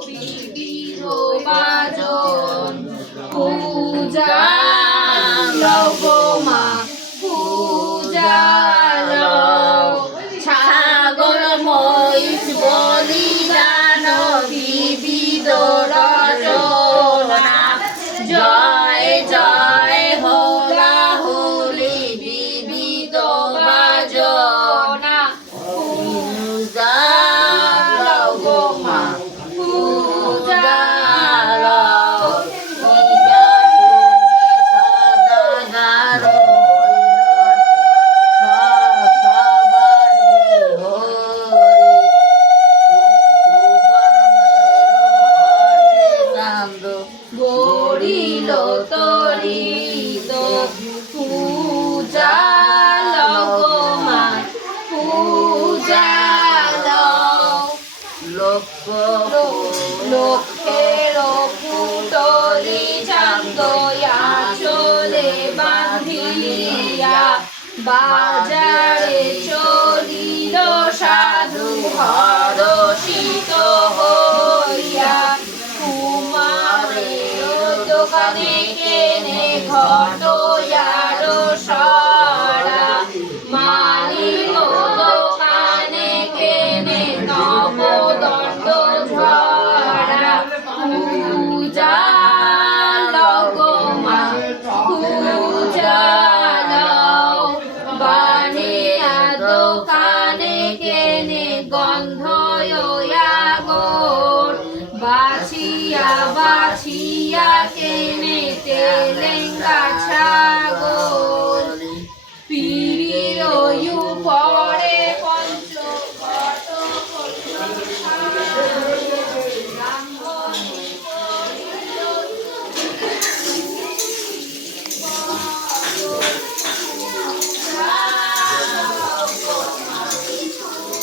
বিবিধ বাজন পূজা লগো মা পূজা লও ছাগল মহিষ বলিদান বিবিধ রচনা জয় জয় হোলা হোলি বিবিধ বাজনা পূজা লগো মা পূজা লও গড়িল তরিত পূজা লগো মা পূজা লও লক্ষ্যের পুতলি চান্দয়া চলে বাঁধিয়া বাজারে চলিল সাধু হরষিত হইয়া কুমারের দোকানে কেনে ঘট